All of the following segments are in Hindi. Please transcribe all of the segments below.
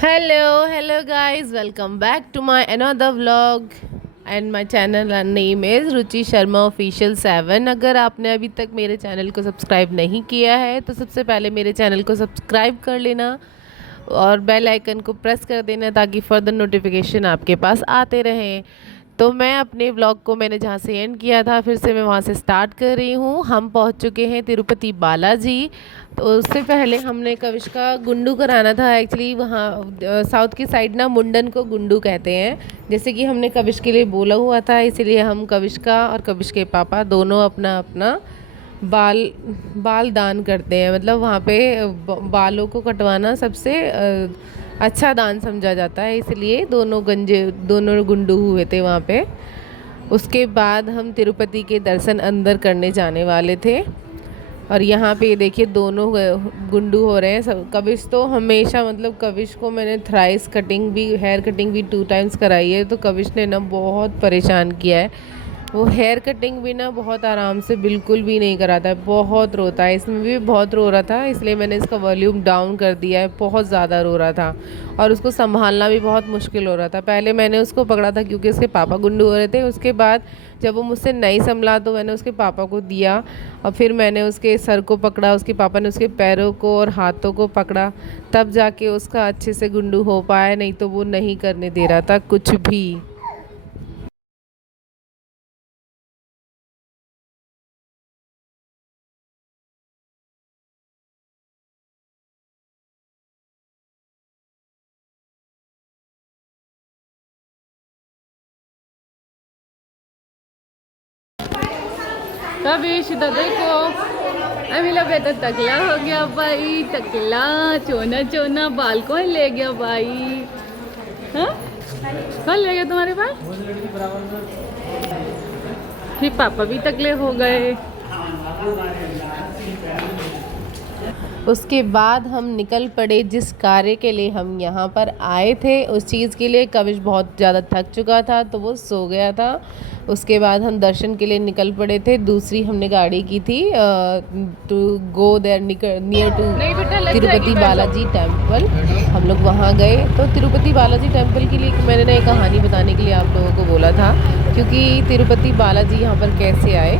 Hello guys, welcome back to my another vlog and my channel name is Ruchi Sharma official 7। अगर आपने अभी तक मेरे चैनल को सब्सक्राइब नहीं किया है तो सबसे पहले मेरे चैनल को सब्सक्राइब कर लेना और बेल आइकन को प्रेस कर देना ताकि फर्दर नोटिफिकेशन आपके पास आते रहें। तो मैं अपने व्लॉग को मैंने जहाँ से एंड किया था फिर से मैं वहाँ से स्टार्ट कर रही हूँ। हम पहुँच चुके हैं तिरुपति बालाजी। तो उससे पहले हमने कविश का गुंडू कराना था। एक्चुअली वहाँ साउथ की साइड ना मुंडन को गुंडू कहते हैं, जैसे कि हमने कविश के लिए बोला हुआ था, इसीलिए हम कविश का और कविश के पापा दोनों अपना अपना बाल दान करते हैं। मतलब वहाँ पे बालों को कटवाना सबसे अच्छा दान समझा जाता है, इसलिए दोनों गुंडू हुए थे वहाँ पे। उसके बाद हम तिरुपति के दर्शन अंदर करने जाने वाले थे और यहाँ पे देखिए दोनों गुंडू हो रहे हैं सब। कविश तो हमेशा मतलब कविश को मैंने थ्राइस कटिंग भी हेयर कटिंग भी 2 टाइम्स कराई है, तो कविश ने ना बहुत परेशान किया है। वो हेयर कटिंग भी ना बहुत आराम से बिल्कुल भी नहीं कराता है, बहुत रोता है। इसमें भी बहुत रो रहा था, इसलिए मैंने इसका वॉल्यूम डाउन कर दिया है। बहुत ज़्यादा रो रहा था और उसको संभालना भी बहुत मुश्किल हो रहा था। पहले मैंने उसको पकड़ा था क्योंकि उसके पापा गुंडू हो रहे थे। उसके बाद जब वो मुझसे नहीं संभला तो मैंने उसके पापा को दिया और फिर मैंने उसके सर को पकड़ा, उसके पापा ने उसके पैरों को और हाथों को पकड़ा, तब जाके उसका अच्छे से गुंडू हो पाया, नहीं तो वो नहीं करने दे रहा था कुछ भी। कविश इधर देखो, अमिला बेटा टकला हो गया भाई, टकला चोना चोना बाल कौन ले गया भाई? हाँ कौन ले गया तुम्हारे पास? फिर पापा भी टकले हो गए। उसके बाद हम निकल पड़े जिस कार्य के लिए हम यहाँ पर आए थे, उस चीज़ के लिए। कविश बहुत ज़्यादा थक चुका था तो वो सो गया था। उसके बाद हम दर्शन के लिए निकल पड़े थे। दूसरी हमने गाड़ी की थी to go there near to Tirupati Balaji temple. हम लोग वहाँ गए। तो तिरुपति बालाजी टेम्पल के लिए मैंने ना एक कहानी बताने के लिए आप लोगों को बोला था, क्योंकि तिरुपति बालाजी यहाँ पर कैसे आए,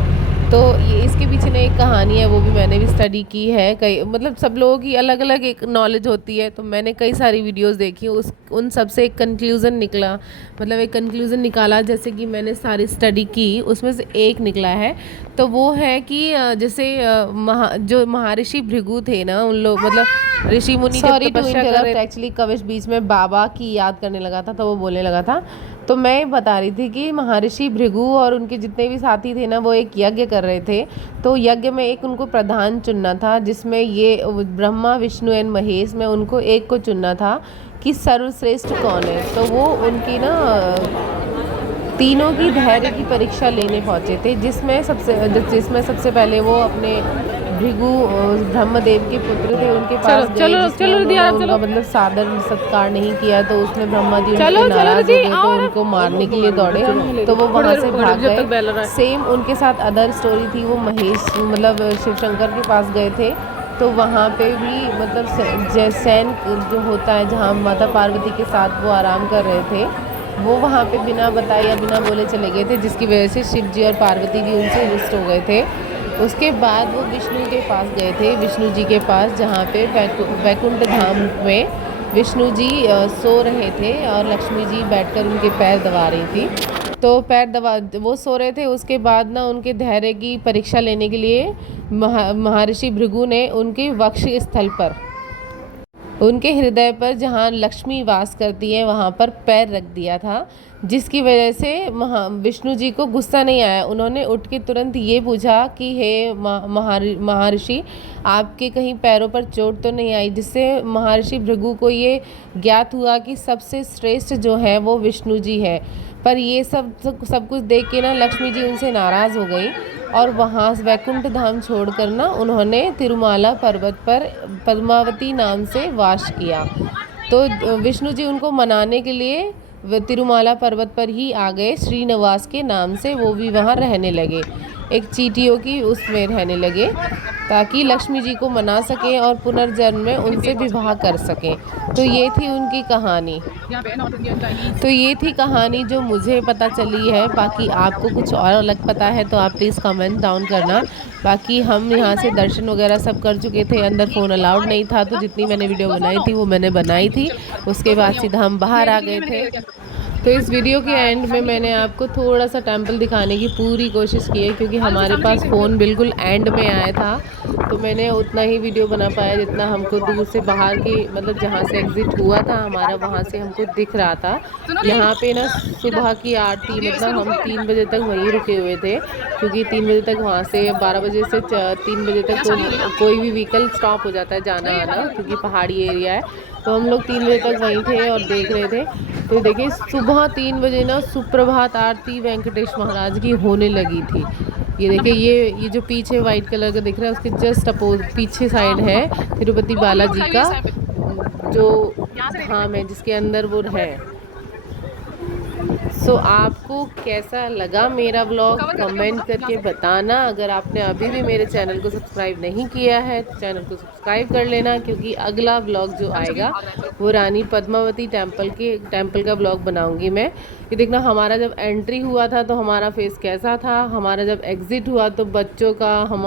तो ये इसके पीछे ना एक कहानी है, वो भी मैंने भी स्टडी की है। कई मतलब सब लोगों की अलग अलग एक नॉलेज होती है, तो मैंने कई सारी वीडियोस देखी, उन सब से एक कंक्लूज़न निकला। मतलब एक कंक्लूज़न निकाला, जैसे कि मैंने सारी स्टडी की उसमें से एक निकला है। तो वो है कि जैसे जो महर्षि भृगु थे ना, उन लोग मतलब ऋषि मुनि जब तपस्या कर रहे थे। एक्चुअली कविश बीच में बाबा की याद करने लगा था तो वो बोलने लगा था। तो मैं बता रही थी कि महर्षि भृगु और उनके जितने भी साथी थे ना, वो एक यज्ञ कर रहे थे। तो यज्ञ में एक उनको प्रधान चुनना था, जिसमें ये ब्रह्मा विष्णु एंड महेश में उनको एक को चुनना था कि सर्वश्रेष्ठ कौन है। तो वो उनकी ना तीनों की धैर्य की परीक्षा लेने पहुँचे थे, जिसमें सबसे पहले वो अपने भृगु ब्रह्मदेव के पुत्र थे, उनके पास गए। उनका मतलब सादर सत्कार नहीं किया, तो उसमें ब्रह्मा जी उनसे नाराज हो गए, तो उनको मारने के लिए दौड़े, तो वो वहाँ से भाग गए। सेम उनके साथ अदर स्टोरी थी, वो महेश मतलब शिव शंकर के पास गए थे। तो वहाँ पे भी मतलब सैन जो होता है, जहाँ माता पार्वती के साथ वो आराम कर रहे थे, वो वहाँ पे बिना बताए या बिना बोले चले गए थे, जिसकी वजह से शिव जी और पार्वती भी उनसे रुष्ट हो गए थे। उसके बाद वो विष्णु के पास गए थे, विष्णु जी के पास, जहाँ पे वैकुंठ धाम में विष्णु जी सो रहे थे और लक्ष्मी जी बैठकर उनके पैर दबा रही थी। तो पैर दबा वो सो रहे थे। उसके बाद ना उनके धैर्य की परीक्षा लेने के लिए महर्षि भृगु ने उनके वक्ष स्थल पर, उनके हृदय पर, जहाँ लक्ष्मी वास करती है, वहाँ पर पैर रख दिया था, जिसकी वजह से विष्णु जी को गुस्सा नहीं आया। उन्होंने उठ के तुरंत ये पूछा कि हे महर्षि, आपके कहीं पैरों पर चोट तो नहीं आई, जिससे महर्षि भृगु को ये ज्ञात हुआ कि सबसे श्रेष्ठ जो है वो विष्णु जी है। पर ये सब कुछ देख के ना लक्ष्मी जी उनसे नाराज़ हो गई और वहाँ वैकुंठ धाम छोड़कर ना उन्होंने तिरुमाला पर्वत पर पद्मावती नाम से वास किया। तो विष्णु जी उनको मनाने के लिए तिरुमाला पर्वत पर ही आ गए, श्रीनिवास के नाम से वो भी वहाँ रहने लगे। एक चींटियों की उसमें रहने लगे ताकि लक्ष्मी जी को मना सकें और पुनर्जन्म में उनसे विवाह कर सकें। तो ये थी उनकी कहानी। तो ये थी कहानी जो मुझे पता चली है। बाकी आपको कुछ और अलग पता है तो आप प्लीज़ कमेंट डाउन करना। बाकी हम यहाँ से दर्शन वगैरह सब कर चुके थे, अंदर फ़ोन अलाउड नहीं था, तो जितनी मैंने वीडियो बनाई थी वो मैंने बनाई थी। उसके बाद सीधा हम बाहर आ गए थे। तो इस वीडियो के एंड में मैंने आपको थोड़ा सा टेंपल दिखाने की पूरी कोशिश की है, क्योंकि हमारे पास फ़ोन बिल्कुल एंड में आया था, तो मैंने उतना ही वीडियो बना पाया जितना हमको दूर से बाहर की, मतलब जहाँ से एग्ज़िट हुआ था हमारा, वहाँ से हमको दिख रहा था। यहाँ पे ना सुबह की आरती, मतलब हम 3 बजे तक वहीं रुके हुए थे, क्योंकि 3 बजे तक वहाँ से 12 बजे से 3 बजे तक तो कोई भी व्हीकल स्टॉप हो जाता है जाना आना, क्योंकि पहाड़ी एरिया है। तो हम लोग 3 बजे तक वहीं थे और देख रहे थे। तो देखिए सुबह 3 बजे ना सुप्रभात आरती वेंकटेश महाराज की होने लगी थी। ये देखिए ये जो पीछे वाइट कलर का दिख रहा है उसके जस्ट अपोज पीछे साइड है तिरुपति बालाजी का जो धाम है, जिसके अंदर वो है। सो आपको कैसा लगा मेरा ब्लॉग कमेंट करके बताना। अगर आपने अभी भी मेरे चैनल को सब्सक्राइब नहीं किया है तो चैनल को सब्सक्राइब कर लेना, क्योंकि अगला ब्लॉग जो आएगा वो रानी पद्मावती टेम्पल का ब्लॉग बनाऊंगी मैं। ये देखना हमारा जब एंट्री हुआ था तो हमारा फेस कैसा था, हमारा जब एग्ज़िट हुआ तो बच्चों का, हम